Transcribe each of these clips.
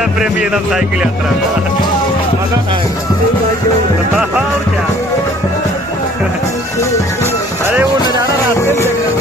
सब प्रेमी एकदम साइकिल यात्रा मजा आएगा और क्या। अरे वो नजारा रास्ते में देखना।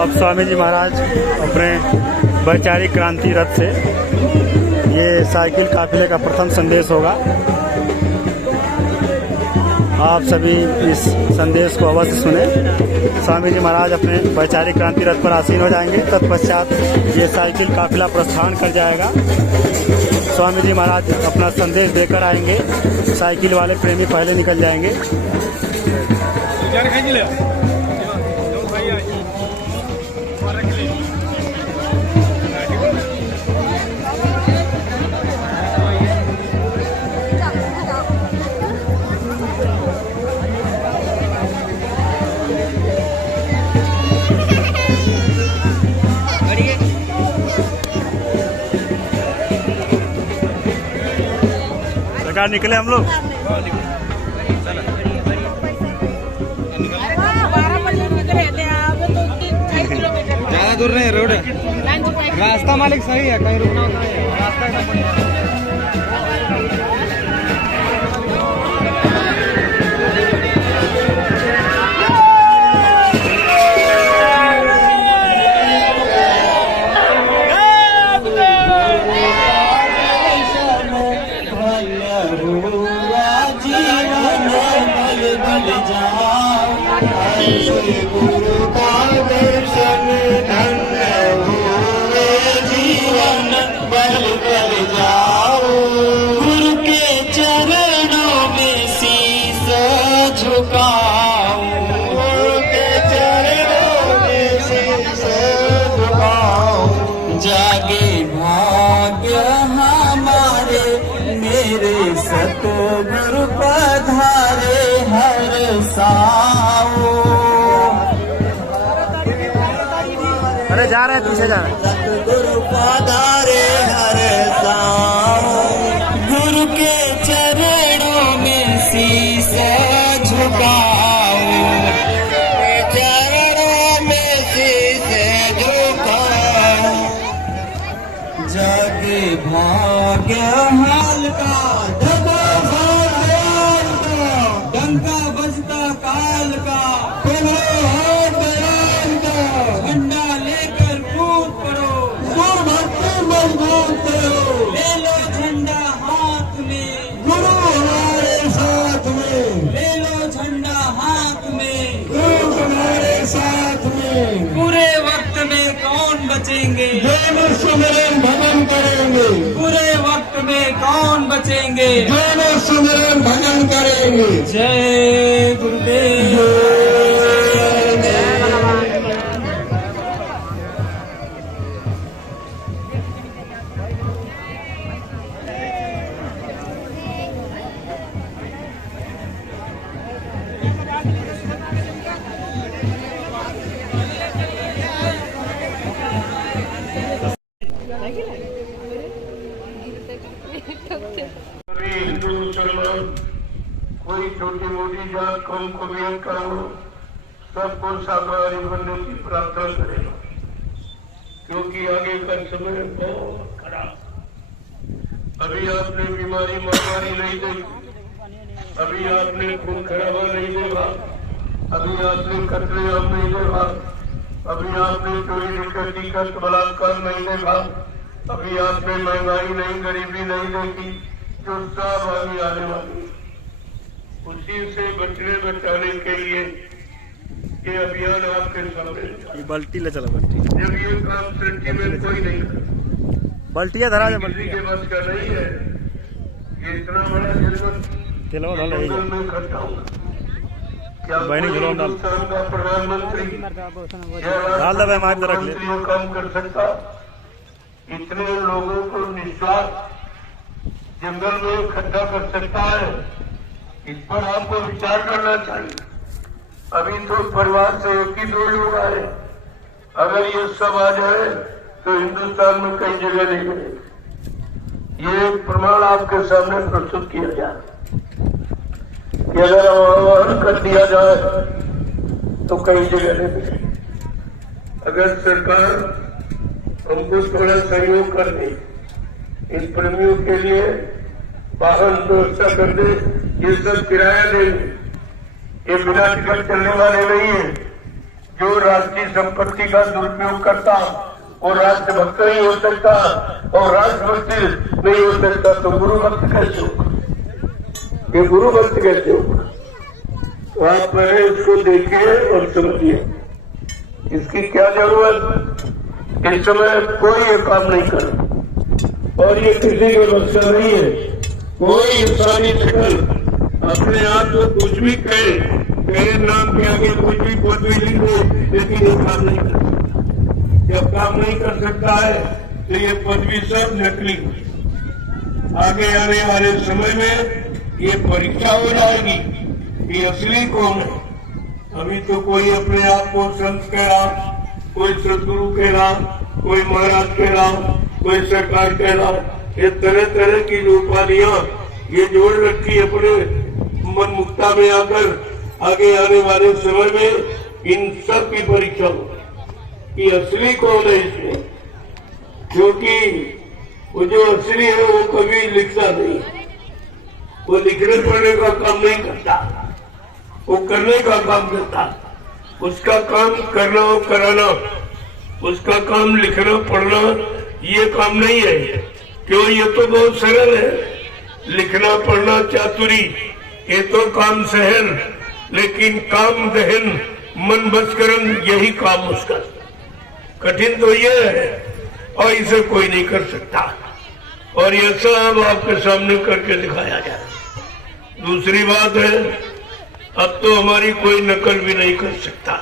अब स्वामी जी महाराज अपने वैचारिक क्रांति रथ से ये साइकिल काफिले का प्रथम संदेश होगा। आप सभी इस संदेश को अवश्य सुने। स्वामी जी महाराज अपने वैचारिक क्रांति रथ पर आसीन हो जाएंगे। तत्पश्चात ये साइकिल काफिला प्रस्थान कर जाएगा। स्वामी जी महाराज अपना संदेश देकर आएंगे। साइकिल वाले प्रेमी पहले निकल जाएंगे। निकले हम लोग। ज्यादा दूर नहीं, रोड रास्ता मालिक सही है, कहीं रुकना होता है रास्ता एकदम बढ़िया। गुरु का दर्शन धन्य हुए जीवन बल बल जाओ। गुरु के चरणों में शीश झुकाओ। गुरु के चरणों में शीश झुकाओ। जागे भाग्य हमारे मेरे सतगुरु पधारे हर साओ। अरे जा रहे हैं, पीछे जा रहे हैं। सतगुरु पधारे हर साओ। गुरु के चरणों में शीश झुकाओ। चरणों में शीश झुकाओ। जागे भाग्य हाल का डंका बजता काल का। झंडा लेकर कूद पड़ो। मजबूत करो। ले लो झंडा हाथ में। गुरु हमारे साथ में। ले लो झंडा हाथ में। गुरु हमारे साथ में। बुरे वक्त में कौन बचेंगे? दोनों सुमिरन भजन करेंगे। बुरे वक्त में कौन बचेंगे? दोनों सुमिरन भजन करेंगे। जय गुरुदेव। हिंदू मुसलमान कोई छोटी मोटी जात कौम कौमियत का हो, सबको शाकाहारी बनने की प्रार्थना करेगा, क्योंकि आगे का समय बहुत खराब। अभी आपने बीमारी महामारी नहीं देखी, अभी आपने खून खराबा नहीं देखा, अभी आपने कत्लेआम नहीं देखा, अभी आपने चोरी डकैती का बलात्कार नहीं देखा, अभी आपने महंगाई नहीं, गरीबी नहीं देखी, जो सब आगे आने वाली। उसी से बचने बचाने के लिए ये अभियान आपके सामने। ये बाल्टी ले चला बाल्टी। जब ये काम सृष्टि में कोई नहीं बल्टिया धरा जा किसी बल्टिया के बस का नहीं है। ये इतना बड़ा जन्म तेलवा धर ले जंगल में खड़ा हुआ। क्या बहनी कोई झुलवा डाल। हिंदुस्तान का प्रधानमंत्री डाल दे भाई, माइक पे रख ले। मंत्रियों काम कर सकता? इतने लोगों को निस्वार्थ जंगल में इकट्ठा कर सकता है? इस पर आपको विचार करना चाहिए। अभी तो परिवार से एक ही 2 लोग आए, अगर ये सब आ जाए तो हिंदुस्तान में कई जगह नहीं मिलेगी। ये प्रमाण आपके सामने प्रस्तुत किया जाए कि अगर आह्वान कर दिया जाए तो कई जगह नहीं मिलेगी। अगर सरकार हमको थोड़ा सहयोग कर दे, इन प्रेमियों के लिए वाहन व्यवस्था कर दे, ये सब किराया देंगे, ये बिना टिकट चलने वाले नहीं है। जो राष्ट्रीय संपत्ति का दुरुपयोग करता वो राष्ट्रभक्त नहीं हो सकता, और राष्ट्रभक्त नहीं हो सकता तो गुरु भक्त कैसे होगा? ये गुरु भक्त कैसे होगा? तो आप पहले इसको देखिए और समझिए इसकी क्या जरूरत। इस समय कोई ये काम नहीं कर, और ये किसी के बस का नहीं है। कोई इंसानी शक्ल अपने आप को कुछ भी कहे नाम के आगे कुछ भी पदवी लिखो, लेकिन ये काम नहीं कर सकता। जब काम नहीं कर सकता है तो ये पदवी सब नकली। आगे आने वाले समय में ये परीक्षा हो जाएगी कि असली कौन है। अभी तो कोई अपने आप को संत कह रहा, कोई सदगुरु कह रहा, कोई महाराज कह रहा, कोई सरकार कह रहा। ये तरह तरह की जो उपाधियां ये जोड़ रखी अपने मन मुक्ता में आकर आगे आने वाले समय में इन सब की परीक्षा हो कि असली कौन है इसमें। क्योंकि वो जो असली है वो कभी लिखता नहीं, वो लिखने पढ़ने का काम नहीं करता, वो करने का काम करता। उसका काम करना और कराना, उसका काम लिखना पढ़ना ये काम नहीं है। क्यों? ये तो बहुत सरल है। लिखना पढ़ना चातुरी ये तो काम सहल, लेकिन काम दहन मन बसकरन यही काम उसका। कठिन तो ये है और इसे कोई नहीं कर सकता, और ये सब आपके सामने करके दिखाया जाए। दूसरी बात है, अब तो हमारी कोई नकल भी नहीं कर सकता।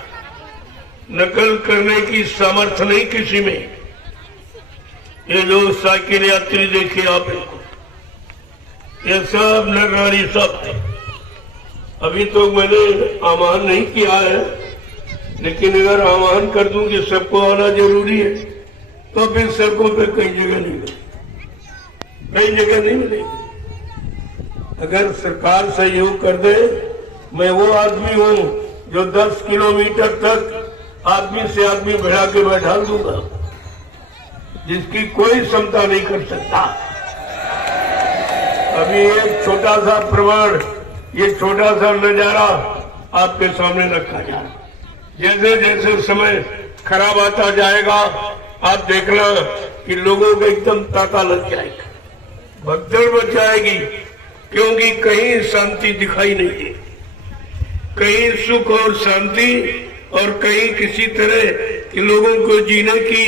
नकल करने की सामर्थ्य नहीं किसी में। ये जो साइकिल यात्री देखिए आप, ये सब नर नारी सब है। अभी तो मैंने आह्वान नहीं किया है, लेकिन अगर आह्वान कर दूं कि सबको आना जरूरी है तो फिर सड़कों पे कई जगह नहीं मिलेगी, कई जगह नहीं मिलेगी। अगर सरकार सहयोग कर दे, मैं वो आदमी हूं जो 10 किलोमीटर तक आदमी से आदमी बढ़ा के बैठा दूंगा, जिसकी कोई क्षमता नहीं कर सकता। अभी एक छोटा सा प्रमाण, ये छोटा सा नजारा आपके सामने रखा जाए। जैसे जैसे समय खराब आता जाएगा, आप देखना कि लोगों को एकदम ताका लग जाएगा, भगदड़ मच जाएगी, क्योंकि कहीं शांति दिखाई नहीं दे, कहीं सुख और शांति, और कहीं किसी तरह के लोगों को जीने की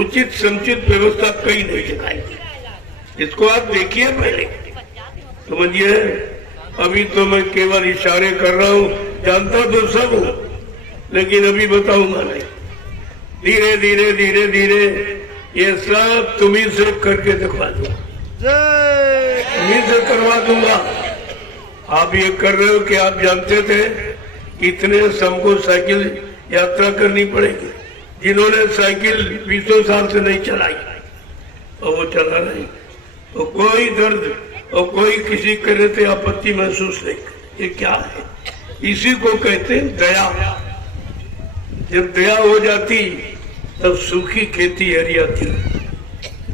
उचित समुचित व्यवस्था कहीं नहीं दिखाई दी। इसको आप देखिए, पहले समझिए। अभी तो मैं केवल इशारे कर रहा हूँ, जानता तो सब हूँ, लेकिन अभी बताऊंगा नहीं। धीरे धीरे धीरे धीरे ये सब तुम्ही से करके दिखवा दूंगा, तुम्ही से करवा दूंगा। आप ये कर रहे हो कि आप जानते थे इतने हमको साइकिल यात्रा करनी पड़ेगी। जिन्होंने साइकिल 20 साल से नहीं चलाई और वो चला नहीं, तो कोई दर्द और कोई किसी के रहते आपत्ति महसूस नहीं। ये क्या है? इसी को कहते हैं दया। जब दया हो जाती तब सूखी खेती हरियाती।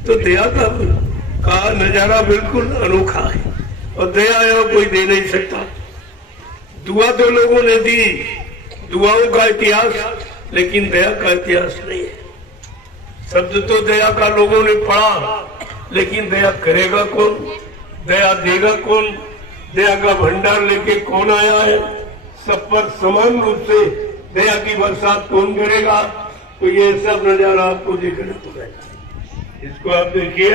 तो दया का नजारा बिल्कुल अनोखा है, और दया यहाँ कोई दे नहीं सकता। दुआ तो लोगों ने दी, दुआओं का इतिहास, लेकिन दया का इतिहास नहीं है। शब्द तो दया का लोगों ने पढ़ा, लेकिन दया करेगा कौन, दया देगा कौन, दया का भंडार लेके कौन आया है, सब पर समान रूप से दया की बरसात कौन करेगा? तो ये सब नजारा आपको देखना पड़ेगा। इसको आप देखिए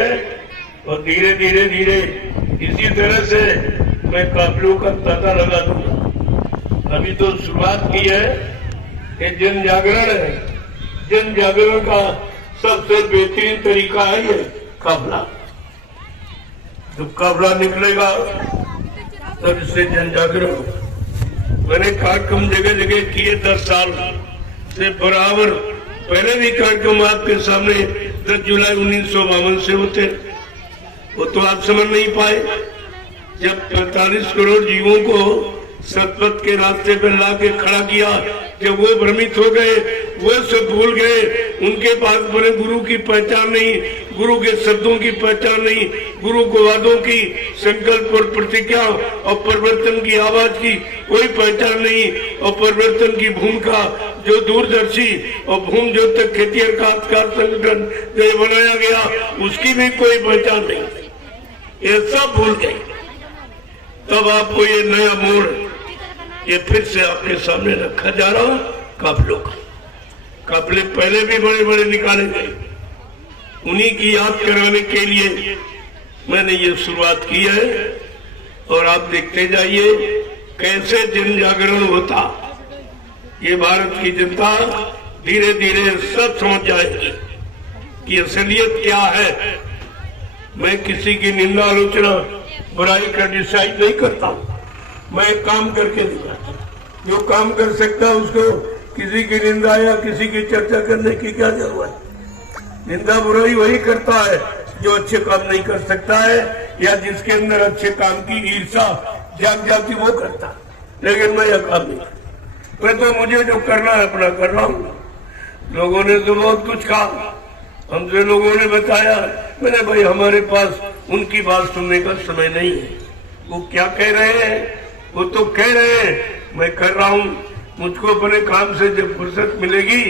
और धीरे धीरे धीरे इसी तरह से मैं काफिलों का पता लगा दूंगा। अभी तो शुरुआत की है, ये जन जागरण है। जन जागरण का सबसे बेहतरीन तरीका है ये काफिला। जब काफिला निकलेगा तब इससे जन जागरण हो। मैंने कार्यक्रम जगह जगह किए 10 साल से बराबर। पहले भी कार्यक्रम आपके सामने 10 जुलाई 1952 से होते, वो तो आप समझ नहीं पाए। जब 45 करोड़ जीवों को सतपथ के रास्ते पर ला के खड़ा किया, जब वो भ्रमित हो गए, वो सब भूल गए, उनके पास बोले गुरु की पहचान नहीं, गुरु के शब्दों की पहचान नहीं, गुरु को वादों की, संकल्प और प्रतिज्ञा और परिवर्तन की आवाज की कोई पहचान नहीं, और परिवर्तन की भूमिका जो दूरदर्शी और भूमि ज्योतक खेतिहर काश्तकार संगठन जो ये बनाया गया उसकी भी कोई पहचान नहीं, ये सब भूल गए। तब आपको ये नया मोड़ ये फिर से आपके सामने रखा जा रहा काफिलों का। काफिले पहले भी बड़े बड़े निकाले गए, उन्हीं की याद कराने के लिए मैंने ये शुरुआत की है। और आप देखते जाइए कैसे जन जागरण होता, ये भारत की जनता धीरे धीरे सब समझ जाएगी कि असलियत क्या है। मैं किसी की निंदा आलोचना बुराई का डिसाइड नहीं करता, मैं एक काम करके दिखाता। जो काम कर सकता है उसको किसी की निंदा या किसी की चर्चा करने की क्या जरूरत। निंदा बुराई वही करता है जो अच्छे काम नहीं कर सकता है या जिसके अंदर अच्छे काम की ईर्षा जाग जाती वो करता। लेकिन मैं यह काम नहीं, मैं तो मुझे जो करना है अपना कर रहा हूँ। लोगों ने तो बहुत कुछ कहा, हमसे लोगों ने बताया, मैंने भाई हमारे पास उनकी बात सुनने का समय नहीं है। वो क्या कह रहे हैं वो तो कह रहे हैं, मैं कर रहा हूँ। मुझको अपने काम से जब फुर्सत मिलेगी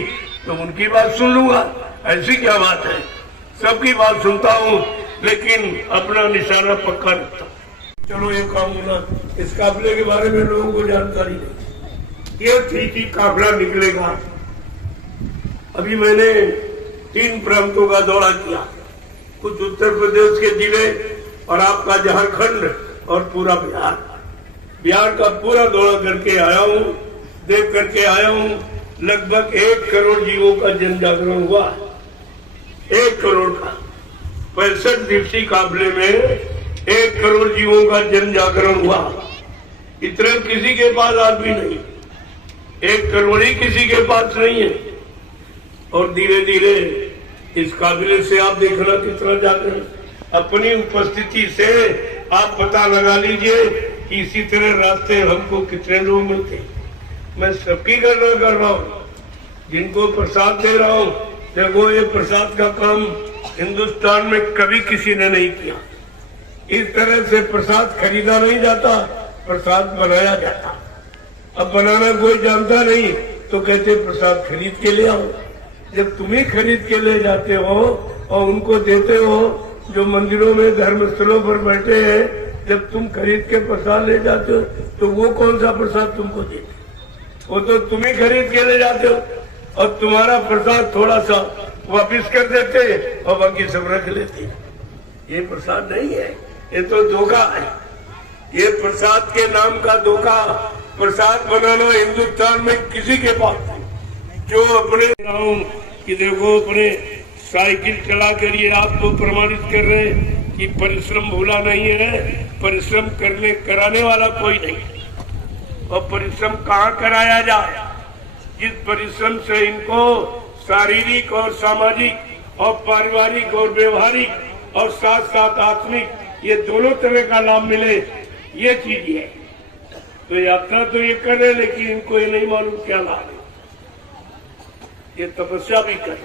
तो उनकी बात सुन लूंगा, ऐसी क्या बात है। सबकी बात सुनता हूँ लेकिन अपना निशाना पक्का रखता। चलो ये काम होना, इस काफिले के बारे में लोगों को जानकारी नहीं। ये ठीक ही काफिला निकलेगा। अभी मैंने 3 प्रांतों का दौरा किया, कुछ उत्तर प्रदेश के जिले और आपका झारखंड और पूरा बिहार का पूरा दौरा करके आया हूँ, देख करके आया हूँ। लगभग 1 करोड़ जीवों का जन जागरण हुआ, 1 करोड़ का। 65 दिवसीय काफिले में 1 करोड़ जीवों का जन जागरण हुआ। इतना किसी के पास आदमी नहीं, 1 करोड़ ही किसी के पास नहीं है। और धीरे धीरे इस काफिले से आप देखना कितना जागरण। अपनी उपस्थिति से आप पता लगा लीजिए कि इसी तरह रास्ते हमको कितने लोग मिलते। मैं सबकी गणना कर रहा हूँ, जिनको प्रसाद दे रहा हूँ। देखो ये प्रसाद का काम हिंदुस्तान में कभी किसी ने नहीं किया। इस तरह से प्रसाद खरीदा नहीं जाता, प्रसाद बनाया जाता। अब बनाना कोई जानता नहीं तो कहते प्रसाद खरीद के ले आओ। जब तुम्हें खरीद के ले जाते हो और उनको देते हो, जो मंदिरों में धर्मस्थलों पर बैठे हैं, जब तुम खरीद के प्रसाद ले जाते हो तो वो कौन सा प्रसाद तुमको देते? वो तो तुम्हें खरीद के ले जाते हो और तुम्हारा प्रसाद थोड़ा सा वापिस कर देते और बाकी सब रख लेते। ये प्रसाद नहीं है, ये तो धोखा है। ये प्रसाद के नाम का धोखा। प्रसाद बनाना हिंदुस्तान में किसी के पास नहीं। जो अपने कि देखो अपने साइकिल चला कर ये आपको प्रमाणित कर रहे हैं कि परिश्रम भूला नहीं है। परिश्रम कराने वाला कोई नहीं। और परिश्रम कहाँ कराया जाए? जिस परिश्रम से इनको शारीरिक और सामाजिक और पारिवारिक और व्यवहारिक और साथ साथ आत्मिक ये दोनों तरह का लाभ मिले, ये चीज है। तो यात्रा तो ये कर रहे, लेकिन इनको ये नहीं मालूम क्या लाभ है। ये तपस्या भी कर,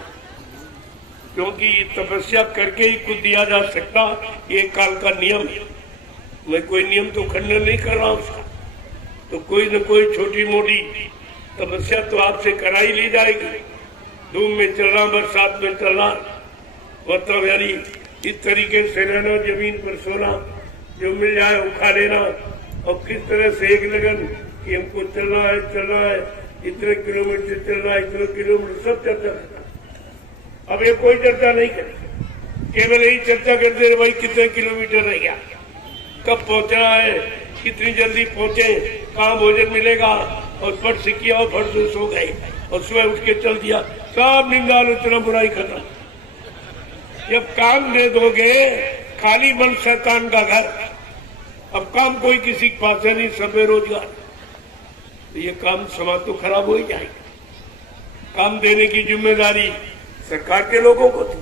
क्योंकि तपस्या करके ही कुछ दिया जा सकता, ये काल का नियम है। मैं कोई नियम तो खंडन नहीं कर रहा उसका, तो कोई न कोई छोटी मोटी तपस्या तो आपसे कराई ली जाएगी। धूप में चलना, बरसात में चलना, मतलब यानी इस तरीके से रहना, जमीन पर सोना, जो मिल जाए वो खा लेना, और किस तरह से एक लगन कि हमको चलना है, इतने किलोमीटर चलना है, इतने किलोमीटर, सब चर्चा करना। अब ये कोई चर्चा नहीं करे, केवल यही चर्चा करते रहे भाई कितने किलोमीटर रह गया, कब पहुंचना है, कितनी जल्दी पहुंचे, कहाँ भोजन मिलेगा, और फट से किया और फट से सो गए और सुबह उठ के चल दिया, सब निंदा आलोचना बुराई खत्म। जब काम दे दोगे खाली मन शैतान का घर, अब काम कोई किसी के पास है नहीं, सब बेरोजगार, तो ये काम समाज तो खराब हो ही जाएगा। काम देने की जिम्मेदारी सरकार के लोगों को थी,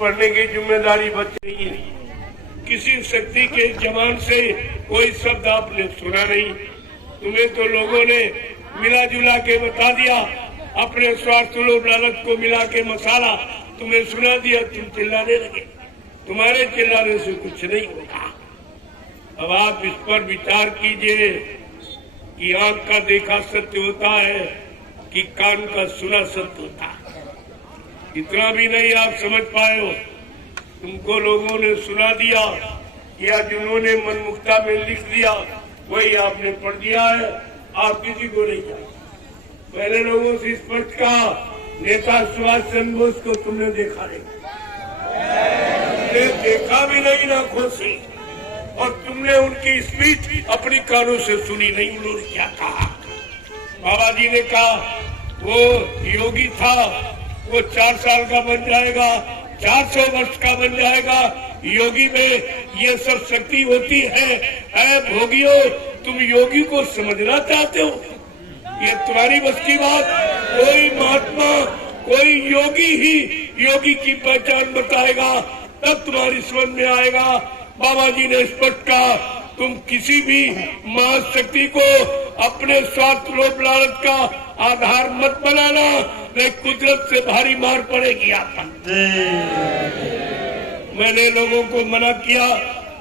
पढ़ने की जिम्मेदारी बच्चे की नहीं। किसी शक्ति के जवान से कोई शब्द आपने सुना नहीं, तुम्हें तो लोगों ने मिला जुला के बता दिया, अपने स्वार्थ लोभ लालच को मिला के मसाला तुम्हें सुना दिया, तुम चिल्लाने लगे। तुम्हारे चिल्लाने से कुछ नहीं होगा। अब आप इस पर विचार कीजिए कि आंख का देखा सत्य होता है कि कान का सुना सत्य होता है। इतना भी नहीं आप समझ पाए हो, तुमको लोगों ने सुना दिया या जिन्होंने मनमुक्ता में लिख दिया वही आपने पढ़ दिया है, आप किसी को नहीं जानते। पहले लोगों से स्पष्ट कहा, नेता सुभाष चंद्र बोस को तुमने देखा नहीं, देखा भी नहीं ना खुशी, और तुमने उनकी स्पीच अपनी कानों से सुनी नहीं। उन्होंने क्या कहा? बाबा जी ने कहा वो योगी था, वो 4 साल का बन जाएगा, 400 वर्ष का बन जाएगा। योगी में ये सब शक्ति होती है। ऐ भोगियो, तुम योगी को समझना चाहते हो? ये तुम्हारी बस की बात। कोई महात्मा, कोई योगी ही योगी की पहचान बताएगा, तब तुम्हारी समझ में आएगा। बाबा जी ने स्पष्ट कहा, तुम किसी भी महाशक्ति को अपने स्वार्थ लोभ लालच का आधार मत बनाना, नहीं कुदरत से भारी मार पड़ेगी आप पर। मैंने लोगों को मना किया,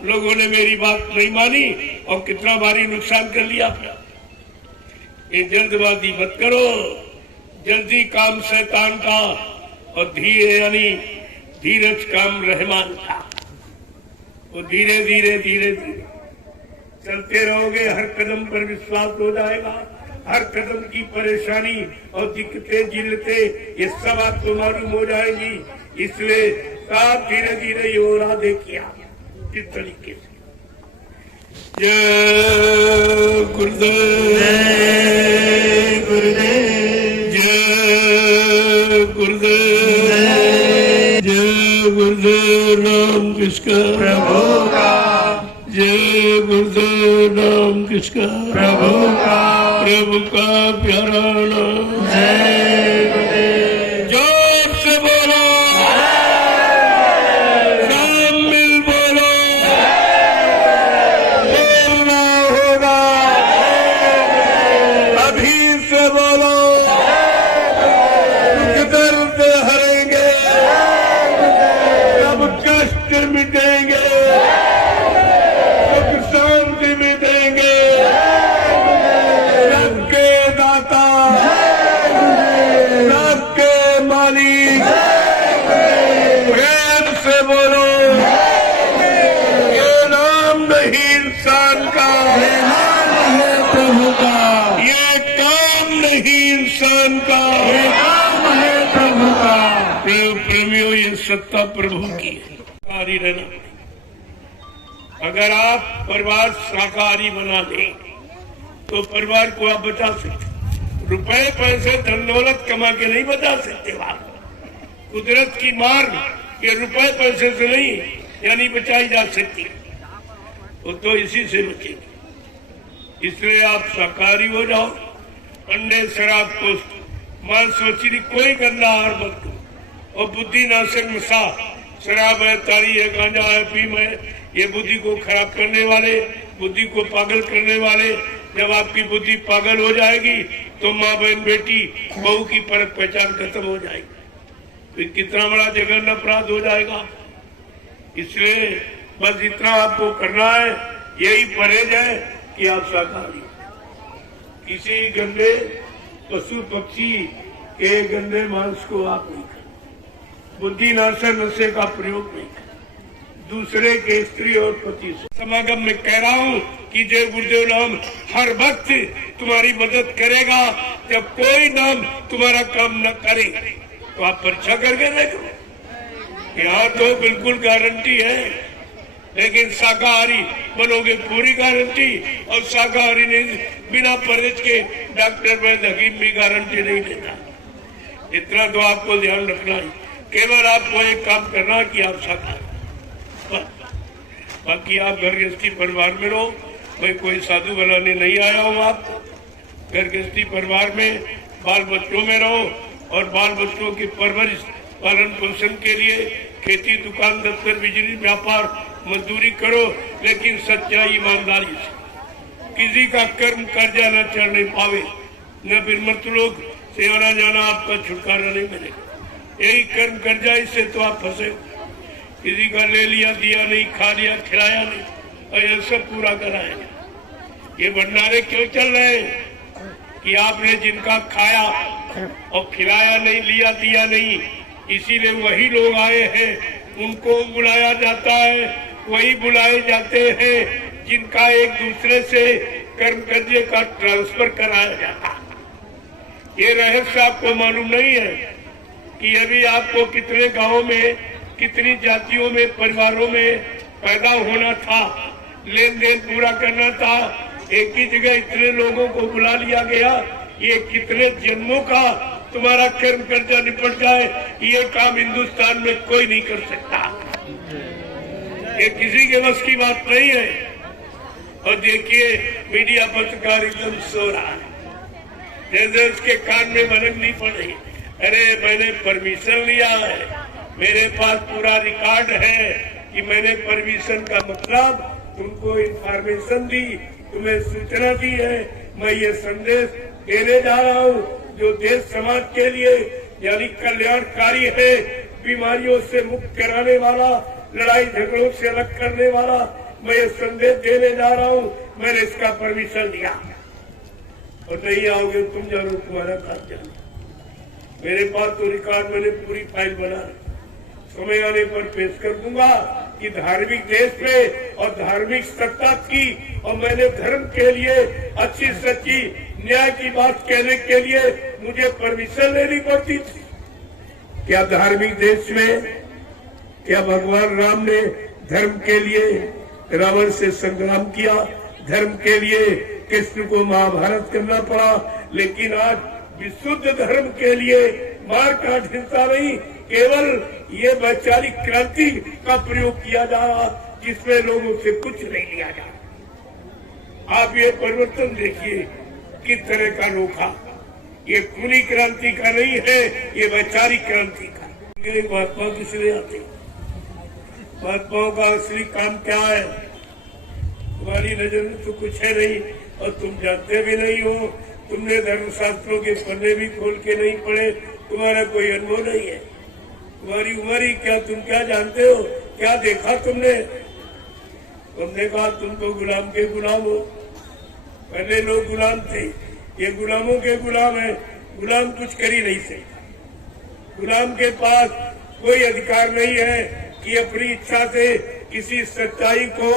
लोगों ने मेरी बात नहीं मानी और कितना भारी नुकसान कर लिया अपना। ये जल्दबाजी मत करो, जल्दी काम शैतान का और धीरे यानी धीरज काम रहमान का। वो धीरे धीरे धीरे धीरे चलते रहोगे, हर कदम पर विश्वास हो जाएगा। हर कदम की परेशानी और दिक्कतें जिलते ये सब आपको मालूम हो जाएगी। इसलिए साथ धीरे धीरे ये हो रहा, देखिए किस तरीके से। जय गुरुदेव, जय गुरुदेव, जय गुरुदेव, जय गुरुदेव नाम किसका प्रभु का, जय गुरुदेव नाम किसका प्रभु का, प्रभु का प्यारा नाम। जय गुरुदेव, जोर से बोलो, नाम मिल बोलो, बोलना होगा, अभी से बोलो, दुख दर्द हरेंगे, सब कष्ट मिटेंगे, शांति में देंगे। सबके दाता, सबके मालिक, प्रेम से बोलो, ये नाम नहीं इंसान का, ये नाम है प्रभु का, ये काम नहीं इंसान का, ये काम है प्रभु का। प्रेमियों, ये सत्ता प्रभु की है, रहना। अगर आप परिवार शाकाहारी बना दें तो परिवार को आप बचा सकते। रुपए पैसे धन दौलत कमा के नहीं बचा सकते आप। कुदरत की मार ये रुपए पैसे से नहीं यानी बचाई जा सकती, वो तो इसी से बचेगी। इसलिए आप शाकाहारी हो जाओ। अंडे, शराब को, मांस मछली कोई गंदा आहार मत करो। और बुद्धि नाशक नशा, शराब है, ताड़ी है, गांजा है, फीम है, ये बुद्धि को खराब करने वाले, बुद्धि को पागल करने वाले। जब आपकी बुद्धि पागल हो जाएगी तो माँ बहन बेटी बहू की परख पहचान खत्म हो जाएगी, तो कितना बड़ा जघन्य अपराध हो जाएगा। इसलिए बस इतना आपको करना है, यही परहेज है कि आप शाकाहारी, किसी गंदे पशु पक्षी के गंदे मांस को आप नहीं खाएं, बुद्धि नाशक नशे का प्रयोग नहीं करें, दूसरे के स्त्री और पति से। समागम में कह रहा हूँ कि जय गुरुदेव नाम हर वक्त तुम्हारी मदद करेगा। जब कोई नाम तुम्हारा काम न करे तो आप परीक्षा करके देखो, यहाँ तो बिल्कुल गारंटी है, लेकिन शाकाहारी बनोगे पूरी गारंटी, और शाकाहारी नहीं बिना परहेज के डॉक्टर वैद्य हकीम भी गारंटी नहीं देता। इतना तो आपको ध्यान रखना है। केवल आपको एक काम करना कि आप शाकाहारी, बाकी आप घर गृहस्थी परिवार में रहो। मैं कोई साधु बनाने नहीं आया हूँ आपको। घर गृहस्थी परिवार में बाल बच्चों में रहो और बाल बच्चों की परवरिश पालन पोषण के लिए खेती, दुकान, दफ्तर, बिजली, व्यापार, मजदूरी करो, लेकिन सच्चाई ईमानदारी से। किसी का कर्म कर्जा न चढ़ने पावे, न फिर मत लोग से आना जाना आपका छुटकारा नहीं मिलेगा। यही कर्म कर्जा, इससे तो आप फंसे। किसी का ले लिया, दिया नहीं, खा लिया, खिलाया नहीं, और ये सब पूरा कराएगा। ये भंडारे क्यों चल रहे हैं कि आपने जिनका खाया और खिलाया नहीं, लिया दिया नहीं, इसीलिए वही लोग आए हैं, उनको बुलाया जाता है, वही बुलाए जाते हैं जिनका एक दूसरे से कर्म कर्जे का ट्रांसफर कराया जाता है। ये रहस्य आपको मालूम नहीं है कि अभी आपको कितने गांवों में, कितनी जातियों में, परिवारों में पैदा होना था, लेन देन पूरा करना था, एक ही जगह इतने लोगों को बुला लिया गया। ये कितने जन्मों का तुम्हारा कर्म कर्जा निपट जाए, ये काम हिंदुस्तान में कोई नहीं कर सकता। ये किसी के बस की बात नहीं है। और देखिए मीडिया पत्रकार एकदम सो रहा है, जैसे उसके कान में भनक नहीं पड़ रही। अरे मैंने परमिशन लिया है, मेरे पास पूरा रिकॉर्ड है कि मैंने परमिशन का मतलब तुमको इंफॉर्मेशन दी, तुम्हें सूचना दी है। मैं ये संदेश देने जा रहा हूँ जो देश समाज के लिए यानी कल्याणकारी है, बीमारियों से मुक्त कराने वाला, लड़ाई झगड़ों से अलग करने वाला, मैं ये संदेश देने जा रहा हूँ। मैंने इसका परमिशन दिया और नहीं आओगे तुम जानो, तुम्हारा काम जानो। मेरे पास तो रिकॉर्ड, मैंने पूरी फाइल बना, समय आने पर पेश कर दूंगा कि धार्मिक देश में और धार्मिक सत्ता की, और मैंने धर्म के लिए अच्छी सच्ची न्याय की बात कहने के लिए मुझे परमिशन लेनी पड़ती थी। क्या धार्मिक देश में, क्या भगवान राम ने धर्म के लिए रावण से संग्राम किया, धर्म के लिए कृष्ण को महाभारत करना पड़ा, लेकिन आज विशुद्ध धर्म के लिए मार काट हिंसा नहीं, केवल ये वैचारिक क्रांति का प्रयोग किया जा रहा, जिसमें लोगों से कुछ नहीं लिया जा रहा। आप ये परिवर्तन देखिए किस तरह का नोखा, ये खूनी क्रांति का नहीं है, ये वैचारिक क्रांति का। महात्मा किसलिए आते, महात्माओं का असली काम क्या है? तुम्हारी नजर में तो कुछ है नहीं, और तुम जानते भी नहीं हो, तुमने धर्मशास्त्रों के पन्ने भी खोल के नहीं पढ़े, तुम्हारा कोई अनुभव नहीं है। तुम्हारी उम्र ही क्या, तुम क्या जानते हो, क्या देखा तुमने? तुमने कहा तुम तो गुलाम के गुलाम हो। पहले लोग गुलाम थे, ये गुलामों के गुलाम है। गुलाम कुछ कर ही नहीं सकता। गुलाम के पास कोई अधिकार नहीं है कि अपनी इच्छा से किसी सच्चाई को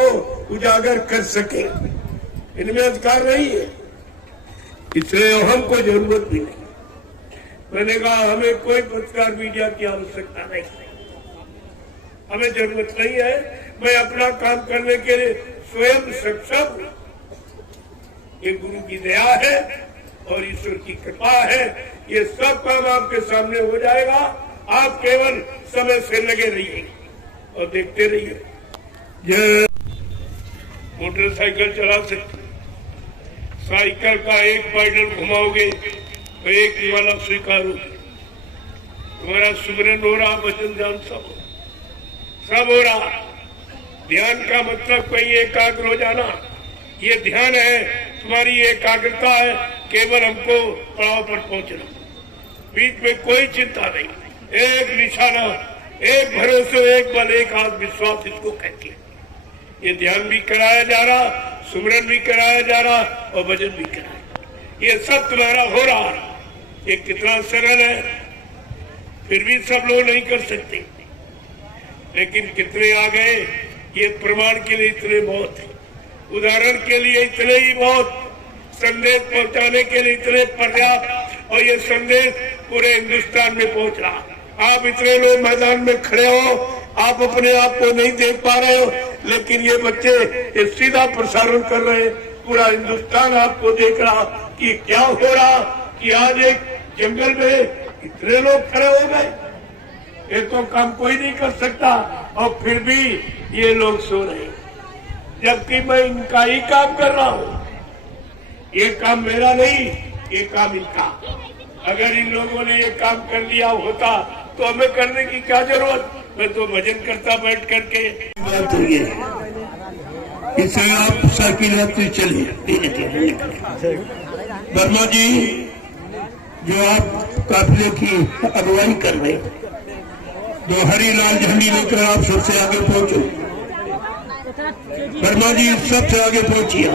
उजागर कर सके, इनमें अधिकार नहीं है। इसलिए हमको जरूरत भी नहीं। मैंने कहा हमें कोई पत्रकार मीडिया की आवश्यकता नहीं, हमें जरूरत नहीं है। मैं अपना काम करने के लिए स्वयं सक्षम हूं। ये गुरु की दया है और ईश्वर की कृपा है। ये सब काम आपके सामने हो जाएगा, आप केवल समय से लगे रहिए और देखते रहिए। ये मोटरसाइकिल चला सकते, साइकिल का एक पैडल घुमाओगे तो एक वाला स्वीकार होगी। तुम्हारा सुमरन हो रहा, भजन ध्यान सब हो रहा। ध्यान का मतलब कहीं एकाग्र हो जाना, ये ध्यान है, तुम्हारी एकाग्रता है। केवल हमको पड़ाव पर पहुंचना, बीच में कोई चिंता नहीं, एक निशाना, एक भरोसे, एक बल, एक आत्मविश्वास, इसको कहते हैं। ये ध्यान भी कराया जा रहा, सुमरन भी कराया जा रहा और भजन भी कराया, ये सब तुम्हारा हो रहा है। ये कितना सरल है, फिर भी सब लोग नहीं कर सकते, लेकिन कितने आ गए, ये प्रमाण के लिए इतने बहुत है, उदाहरण के लिए इतने ही बहुत, संदेश पहुंचाने के लिए इतने पर्याप्त, और ये संदेश पूरे हिंदुस्तान में पहुंच रहा। आप इतने लोग मैदान में खड़े हो, आप अपने आप को नहीं देख पा रहे हो, लेकिन ये बच्चे ये सीधा प्रसारण कर रहे हैं। पूरा हिंदुस्तान आपको देख रहा कि क्या हो रहा कि आज एक जंगल में इतने लोग खड़े हो गए। ये तो काम कोई नहीं कर सकता और फिर भी ये लोग सो रहे हैं, जबकि मैं इनका ही काम कर रहा हूँ। ये काम मेरा नहीं, ये काम इनका। अगर इन लोगों ने ये काम कर लिया होता तो हमें करने की क्या जरूरत। मैं तो भजन करता बैठ करके। इसे आप साइकिल यात्री चलिए। वर्मा जी, जो आप काफिले की अगुवाई कर रहे, जो हरी लाल झंडी लेकर आप सबसे आगे पहुंचो। वर्मा जी सबसे आगे पहुंचिए।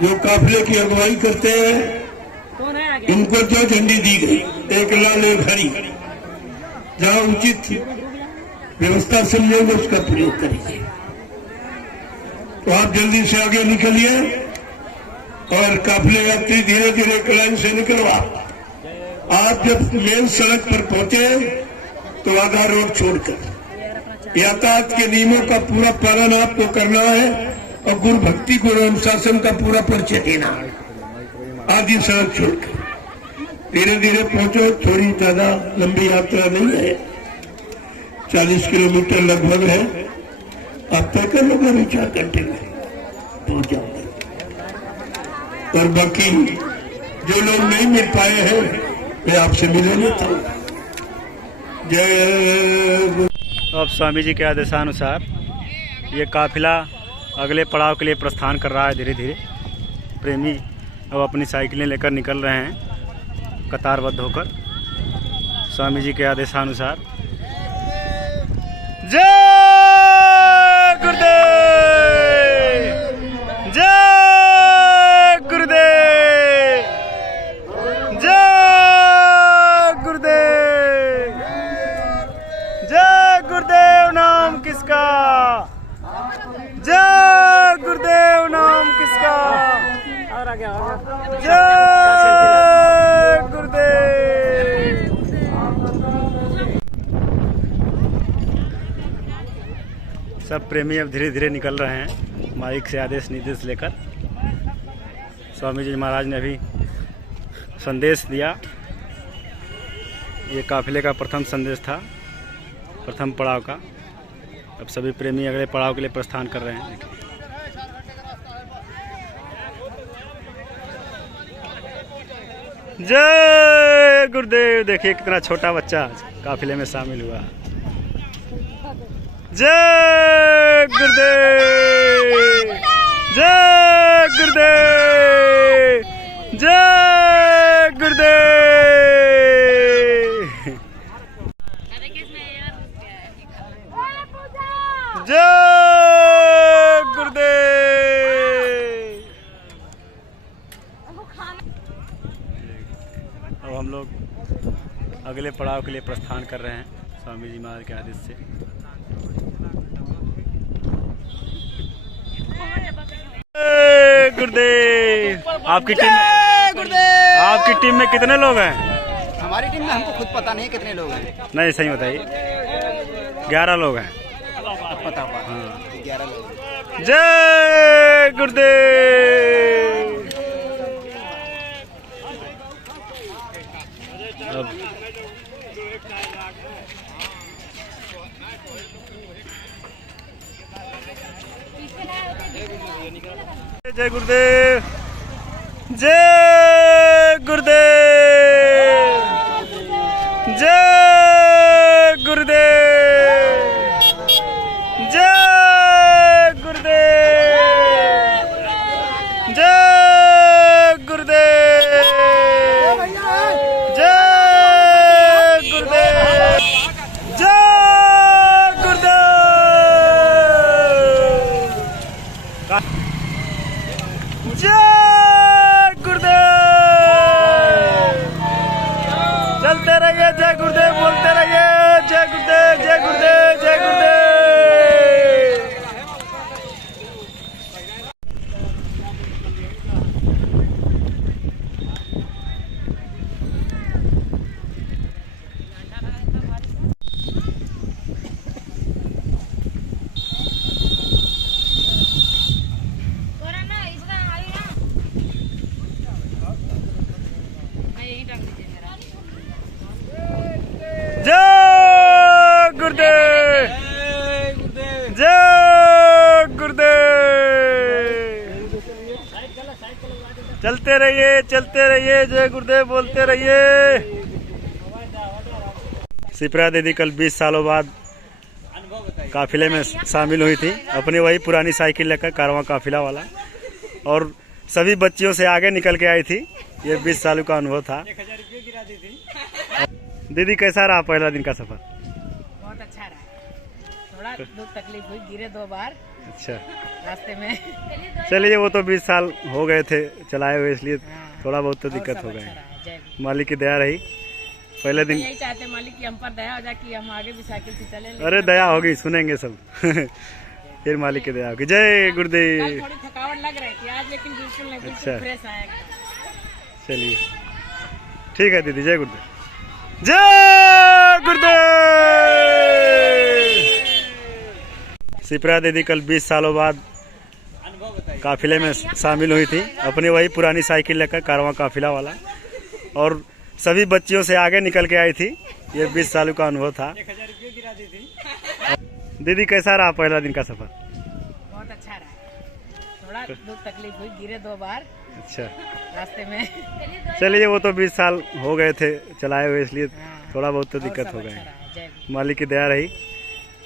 जो काफिले की अगुवाई करते हैं इनको जो झंडी दी गई, एक लाल एक हरी, जहां उचित व्यवस्था समझेंगे उसका प्रयोग करेंगे। तो आप जल्दी से आगे निकलिए और काफिले यात्री धीरे धीरे लाइन से निकलवा। आप जब मेन सड़क पर पहुंचे तो आधा रोड छोड़कर यातायात के नियमों का पूरा पालन आपको करना है और गुरु भक्ति गुरु अनुशासन का पूरा परिचय देना है। आधी सड़क छोड़कर धीरे धीरे पहुंचो। थोड़ी ज्यादा लंबी यात्रा नहीं है, 40 किलोमीटर लगभग है। आप तय कर लोगे, अभी 4 घंटे में पहुंच जाओगे। और बाकी जो लोग नहीं मिल पाए हैं वे आपसे मिले लेता हूँ। जय। अब स्वामी जी के आदेशानुसार ये काफिला अगले पड़ाव के लिए प्रस्थान कर रहा है। धीरे धीरे प्रेमी अब अपनी साइकिलें लेकर निकल रहे हैं कतारबद्ध होकर स्वामी जी के आदेशानुसार। जय गुरुदेव, जय गुरुदेव, जय गुरुदेव, जय गुरुदेव नाम किसका, जय गुरुदेव नाम किसका, जय गुरुदेव। सब प्रेमी अब धीरे धीरे निकल रहे हैं माइक से आदेश निर्देश लेकर। स्वामी जी महाराज ने अभी संदेश दिया। ये काफिले का प्रथम संदेश था, प्रथम पड़ाव का। अब सभी प्रेमी अगले पड़ाव के लिए प्रस्थान कर रहे हैं। जय गुरुदेव। देखिए कितना छोटा बच्चा काफिले में शामिल हुआ। जय गुरुदेव, जय गुरुदेव, जय गुरुदेव। जय गुरुदेव। अब हम लोग अगले पड़ाव के लिए प्रस्थान कर रहे हैं स्वामी जी महाराज के आदेश से। जय गुरुदेव। आपकी टीम में कितने लोग हैं? हमारी टीम में हमको खुद पता नहीं कितने लोग हैं। नहीं सही बताइए। 11 लोग हैं। पता हुआ। हाँ 11 लोग। जय गुरुदेव। अब जय गुरुदेव, जय गुरुदेव, जय गुरुदेव, जय गुरुदेव, जय गुरुदेव, जय गुरुदेव, जय गुरुदेव। जय गुरुदेव। चलते रहिए जय गुरुदेव बोलते रहिए। शिप्रा दीदी कल 20 सालों बाद काफिले में शामिल हुई थी, अपनी वही पुरानी साइकिल लेकर, कारवां काफिला वाला, और सभी बच्चियों से आगे निकल के आई थी। ये 20 सालों का अनुभव था। दीदी कैसा रहा पहला दिन का सफर? बहुत अच्छा रहा, थोड़ा दुख तकलीफ हुई, गिरे 2 बार अच्छा रास्ते में। चलिए, वो तो 20 साल हो गए थे चलाए हुए, इसलिए थोड़ा बहुत तो और दिक्कत सब हो अच्छा गई। रहा, जय गुरु। मालिक की दया रही पहले दिन। यही चाहते मालिक कि हम पर दया हो जाए कि हम आगे भी साइकिल से चले। अरे दया होगी, सुनेंगे सब। फिर मालिक की दया होगी। जय गुरुदेव। कल थोड़ी थकावट लग रही थी आज, लेकिन बिल्कुल नहीं, बिल्कुल अच्छा। फ्रेश आया। चलिए ठीक है दीदी, जय गुरुदेव। जय गुरुदेव। शिप्रा दीदी कल 20 सालों बाद काफिले में शामिल हुई थी, अपनी वही पुरानी साइकिल लेकर, कारवां काफिला वाला, और सभी बच्चियों से आगे निकल के आई थी। ये 20 सालों का अनुभव था। दीदी कैसा रहा पहला दिन का सफर? बहुत अच्छा रहा, थोड़ा दुख तकलीफ हुई, गिरे 2 बार अच्छा रास्ते में। चलिए, वो तो 20 साल हो गए थे चलाए हुए, इसलिए थोड़ा बहुत तो और दिक्कत सब हो अच्छा गई। रहा, जय गुरु। मालिक की दया रही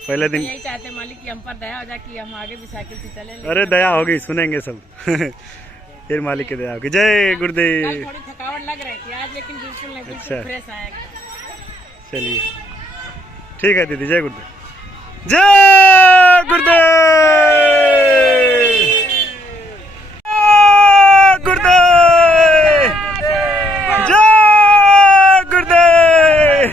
पहले दिन। यही चाहते मालिक कि हम पर दया हो जाए कि हम आगे भी साइकिल से चले। अरे दया होगी, सुनेंगे सब। फिर मालिक की दया होगी। जय गुरुदेव। कल थोड़ी थकावट लग रही थी आज, लेकिन बिल्कुल नहीं, बिल्कुल अच्छा। फ्रेश आया। चलिए ठीक है दीदी, जय गुरुदेव। जय गुरुदेव। गुरुदेव जय गुरुदेव।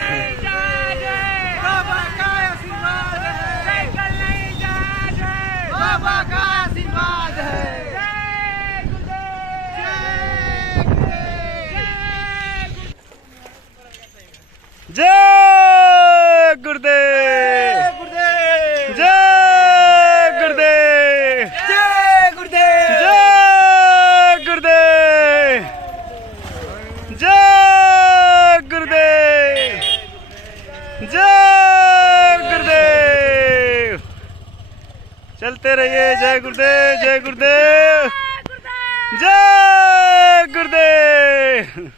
जय गुरुदेव। जय गुरुदेव। जय गुरुदेव। जय गुरुदेव। जय गुरुदेव। जय गुरुदेव। चलते रहिए जय गुरुदेव, जय गुरुदेव, जय गुरुदेव।